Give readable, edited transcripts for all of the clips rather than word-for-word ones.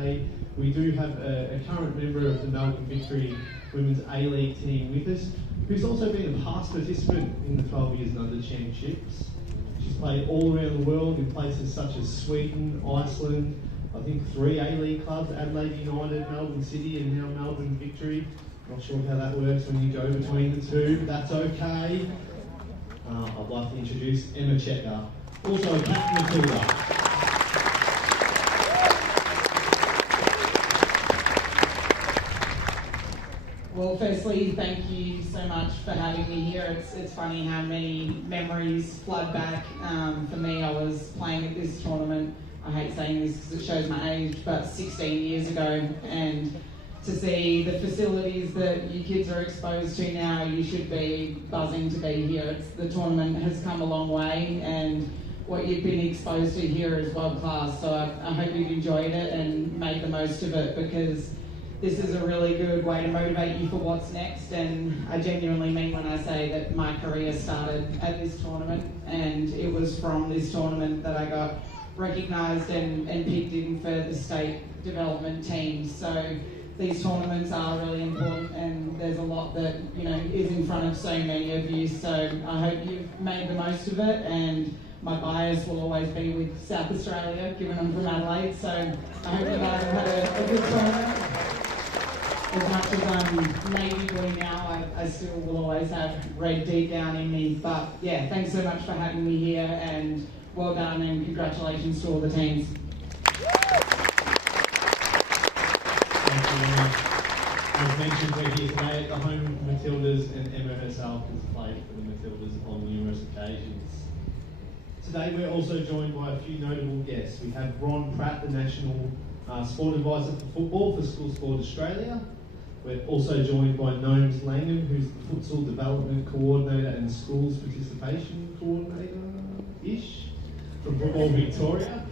today. We do have a current member of the Melbourne Victory Women's A-League team with us, who's also been a past participant in the 12 Years and Under Championships. She's played all around the world in places such as Sweden, Iceland, I think 3 A-League clubs, Adelaide United, Melbourne City, and now Melbourne Victory. Not sure how that works when you go between the two, but that's okay. I'd like to introduce Emma Checker, also a Captain Matilda. Well, firstly, thank you so much for having me here. It's funny how many memories flood back. For me, I was playing at this tournament, I hate saying this because it shows my age, but 16 years ago, and to see the facilities that you kids are exposed to now, you should be buzzing to be here. The tournament has come a long way, and what you've been exposed to here is world class, so I hope you've enjoyed it and made the most of it, because this is a really good way to motivate you for what's next. And I genuinely mean when I say that my career started at this tournament, and it was from this tournament that I got recognised and picked in for the state development team. So these tournaments are really important, and there's a lot that is in front of so many of you. So I hope you've made the most of it, and my bias will always be with South Australia, given I'm from Adelaide. So I hope you guys have had a good tournament. As much as I'm navy blue now, I still will always have red deep down in me. But yeah, thanks so much for having me here, and well done, and congratulations to all the teams. Thank you, Emma. As mentioned, we're here today at the home of the Matildas, and Emma herself has played for the Matildas on numerous occasions. Today we're also joined by a few notable guests. We have Ron Pratt, the National Sport Advisor for Football for School Sport Australia. We're also joined by Nomes Langham, who's the Futsal Development Coordinator and Schools Participation Coordinator-ish from Football Victoria.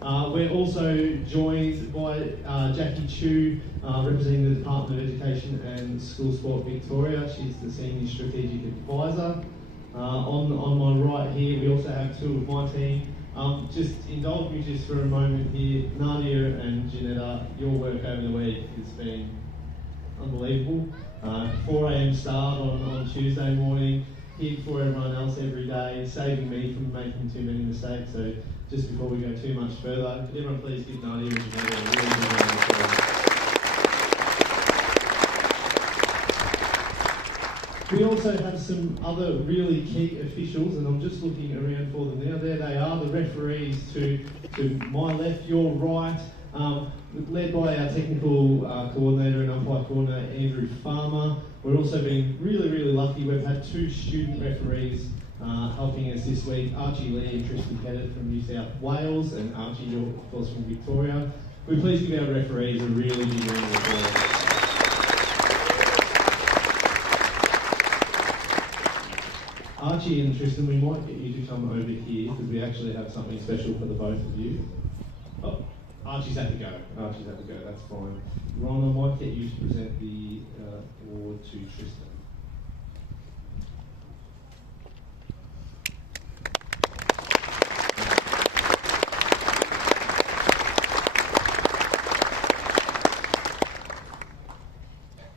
We're also joined by Jackie Chu, representing the Department of Education and School Sport Victoria. She's the Senior Strategic Advisor. On my right here, we also have two of my team. Just indulge me just for a moment here. Nadia and Janetta, your work over the week has been unbelievable. 4 a.m. start on Tuesday morning, here for everyone else every day, saving me from making too many mistakes. So just before we go too much further, could everyone please give Nadia and Janetta a really good round of applause. We also have some other really key officials, and I'm just looking around for them now. There they are, the referees to my left, your right, led by our technical coordinator and umpire coordinator, Andrew Farmer. We're also been really, really lucky. We've had 2 student referees helping us this week, Archie Lee and Tristan Pettit from New South Wales, and Archie York, of course, from Victoria. We're pleased to give our referees a really big round of applause. Archie and Tristan, we might get you to come over here because we actually have something special for the both of you. Oh, Archie's had to go. Archie's had to go, that's fine. Ron, I might get you to present the award to Tristan.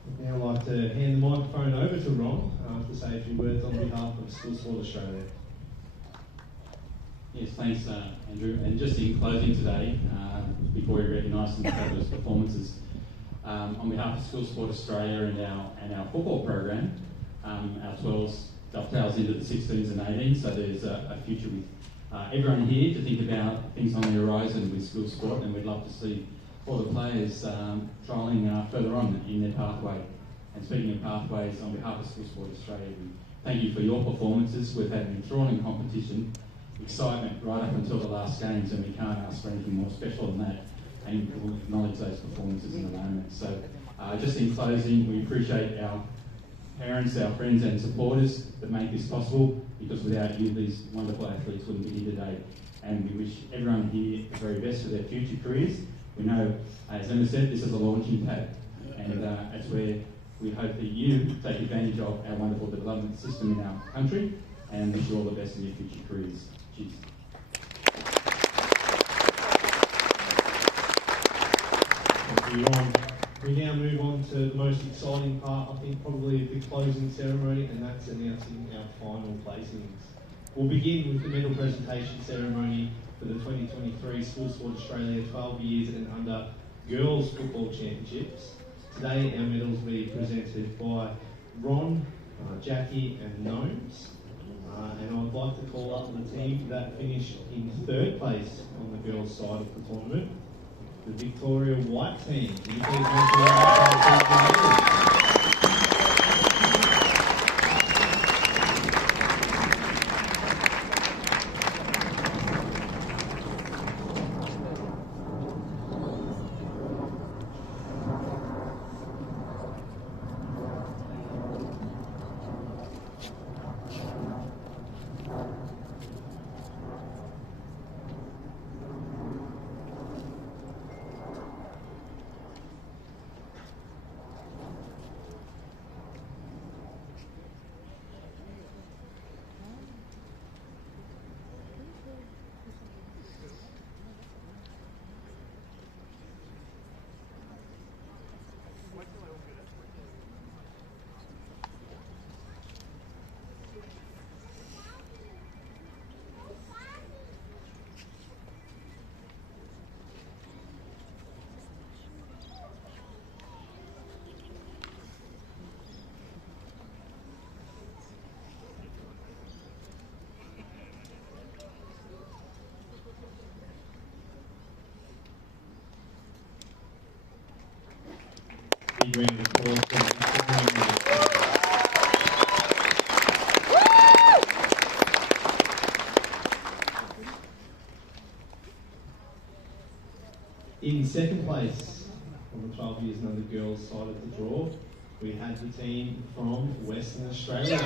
I'd now like to hand the microphone over to Ron to say a few words on behalf of School Sport Australia. Yes, thanks, Andrew. And just in closing today, before we recognise some fabulous performances, on behalf of School Sport Australia and our football program, our 12s dovetails into the 16s and 18s, so there's a future with everyone here to think about things on the horizon with school sport, and we'd love to see all the players trialling further on in their pathway. And speaking of pathways, on behalf of School Sport Australia, we thank you for your performances. We've had an enthralling competition, excitement right up until the last games, and we can't ask for anything more special than that, and we'll acknowledge those performances in a moment. So just in closing, we appreciate our parents, our friends and supporters that make this possible, because without you, these wonderful athletes wouldn't be here today. And we wish everyone here the very best for their future careers. We know, as Emma said, this is a launching pad, and that's where we hope that you take advantage of our wonderful development system in our country, and wish you all the best in your future careers. Cheers. Thank you, Ron. We now move on to the most exciting part, I think, probably the closing ceremony, and that's announcing our final placings. We'll begin with the medal presentation ceremony for the 2023 School Sport Australia 12 years and under Girls Football Championships. Today our medals will be presented by Ron, Jackie and Gnomes. And I'd like to call up the team that finished in third place on the girls' side of the tournament, the Victoria White team. Can you please make a round of applause? Big round of applause for the In second place on the 12 years and under girls side of the draw, we had the team from Western Australia.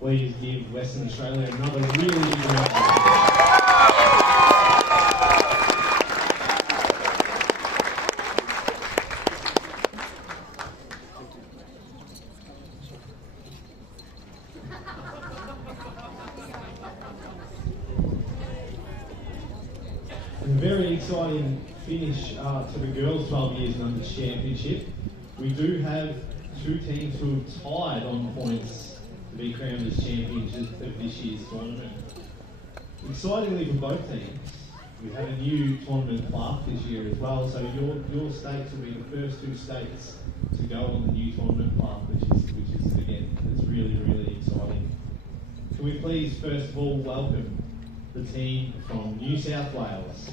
Please give Western Australia another really big round of applause. A very exciting finish to the girls 12 years and under championship. We do have two teams who have tied on points to be crowned as champions of this year's tournament. Excitingly for both teams, we have a new tournament plaque this year as well, so your states will be the first two states to go on the new tournament plaque, which is again, it's really, really exciting. Can we please first of all welcome the team from New South Wales.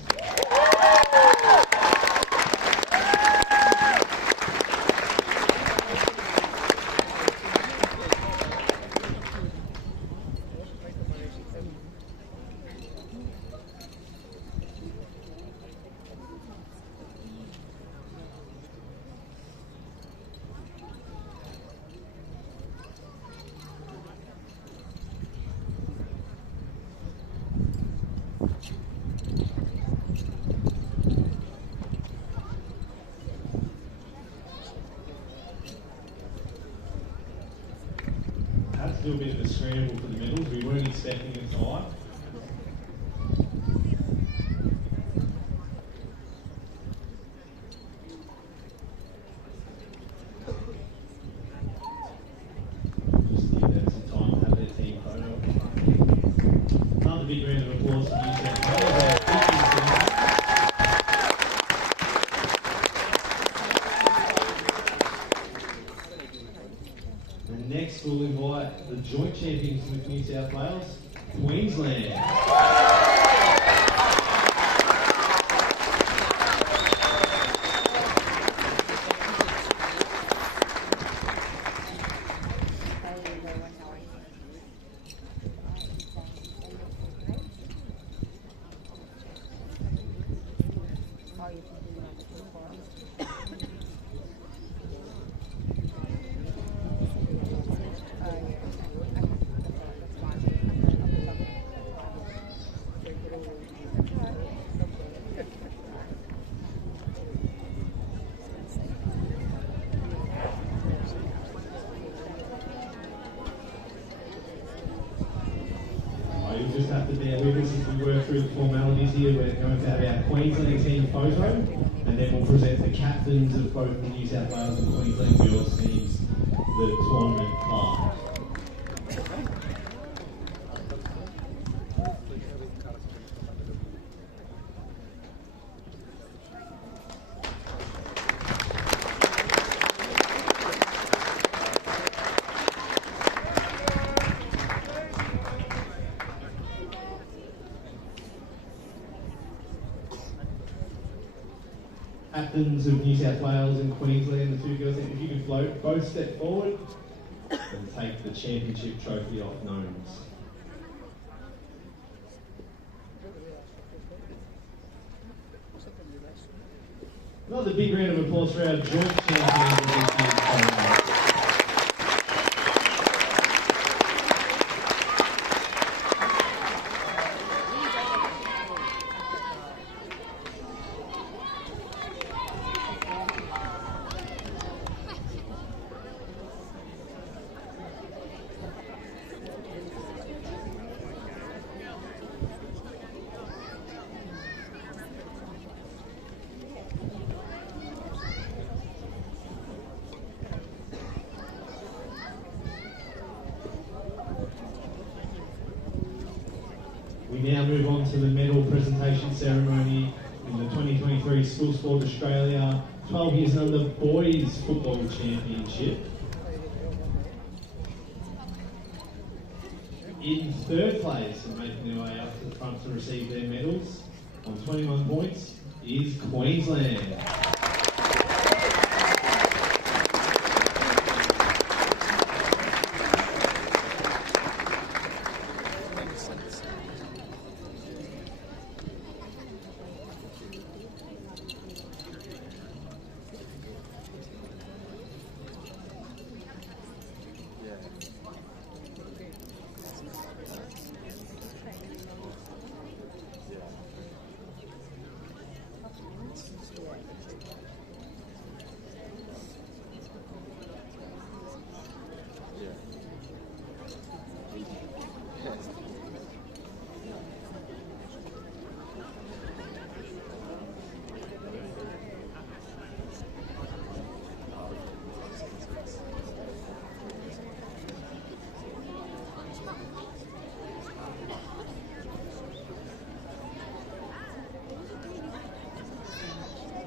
Do a bit of a scramble for the medals. We weren't expecting a tie. Just give them some time to have their team photo. Another big round of applause for New South Wales. And next we'll invite the joint champions with New South Wales, Queensland. You'll just have to bear with us as we work through the formalities here. We're going to have our Queensland team photo, and then we'll present the captains of both the New South Wales and Queensland girls teams the tournament card. Captains of New South Wales and Queensland, the two girls, if you can float, both step forward and take the championship trophy off gnomes. Another big round of applause for our joint champions of this year's tournament. We now move on to the medal presentation ceremony in the 2023 School Sport Australia 12 years and under Boys Football Championship. In third place and making their way up to the front to receive their medals on 21 points is Queensland.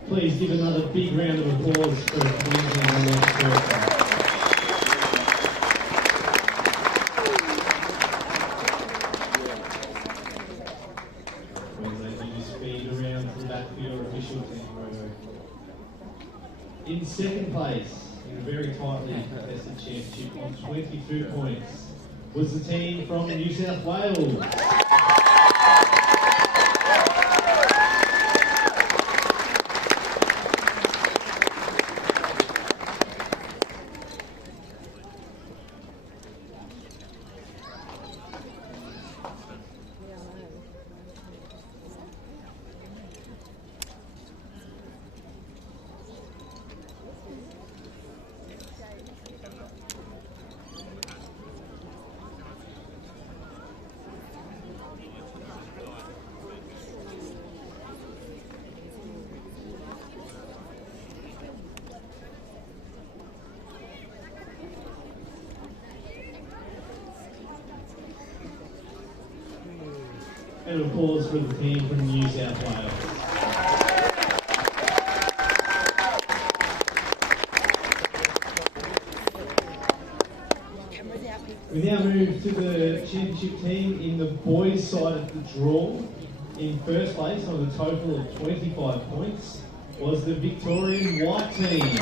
Please give another big round of applause for Queensland on their birthday. Queensland, you speed around to the back for your official team photo. In second place, in a very tightly contested championship on 22 points, was the team from New South Wales. And applause for the team from New South Wales. We now move to the championship team in the boys' side of the draw. In first place on a total of 25 points was the Victorian White team.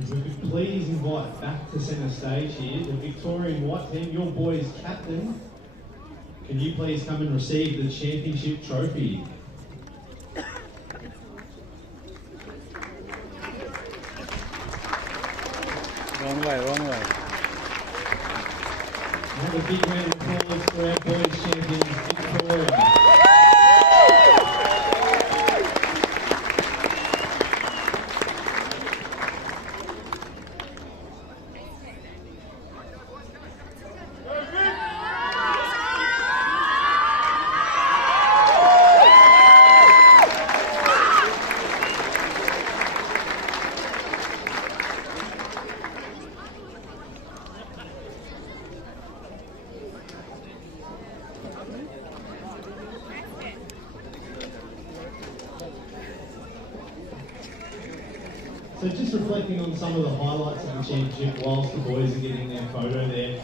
If we could please invite back to centre stage here the Victorian White team, your boys' captain. Can you please come and receive the championship trophy? Wrong way, wrong way. Have a big round of applause for our boys' champions, Victoria. So just reflecting on some of the highlights of the championship whilst the boys are getting their photo there.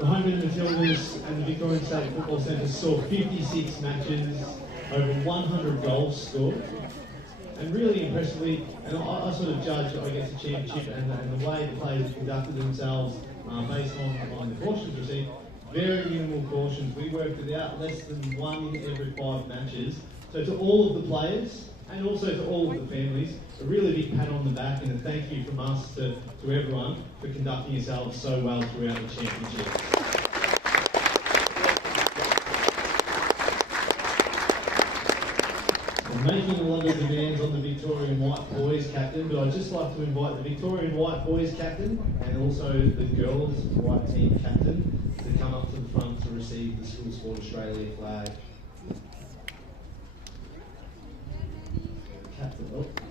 The Homeland Matildas and the Victorian State Football Centre saw 56 matches, over 100 goals scored. And really impressively, and I sort of judge, I guess, the championship and the way the players conducted themselves based on the cautions received. Very minimal cautions. We worked it out, less than 1 in every 5 matches. So to all of the players, and also to all of the families, a really big pat on the back and a thank you from us to everyone for conducting yourselves so well throughout the championship. I'm making a lot of demands on the Victorian White boys captain, but I'd just like to invite the Victorian White boys captain and also the girls White team captain to come up to the front to receive the School Sport Australia flag.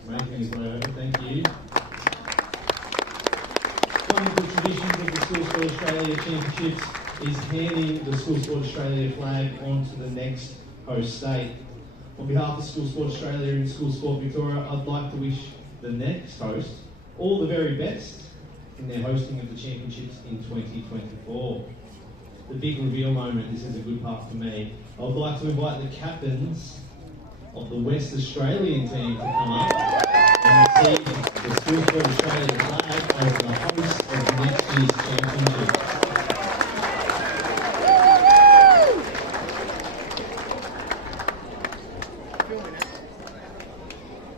Making his way over, thank you. One of the traditions of the School Sport Australia Championships is handing the School Sport Australia flag on to the next host state. On behalf of School Sport Australia and School Sport Victoria, I'd like to wish the next host all the very best in their hosting of the championships in 2024. The big reveal moment, this is a good part for me. I would like to invite the captains of the West Australian team to come up and receive the School Sport Australia flag as the host of next year's championship.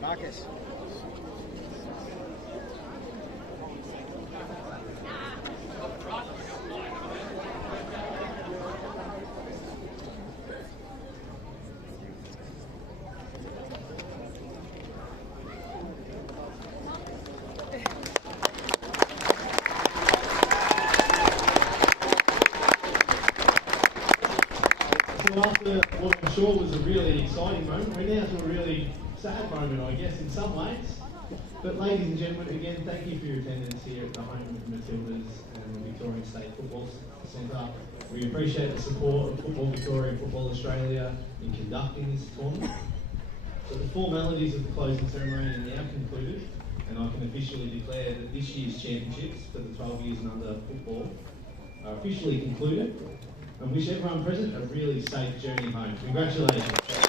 Marcus. So after what I'm sure was a really exciting moment, we're now to a really sad moment, I guess, in some ways. But ladies and gentlemen, again, thank you for your attendance here at the home of the Matildas and the Victorian State Football Centre. We appreciate the support of Football Victoria and Football Australia in conducting this tournament. So the formalities of the closing ceremony are now concluded, and I can officially declare that this year's championships for the 12 years and under football are officially concluded, and wish everyone present a really safe journey home. Congratulations.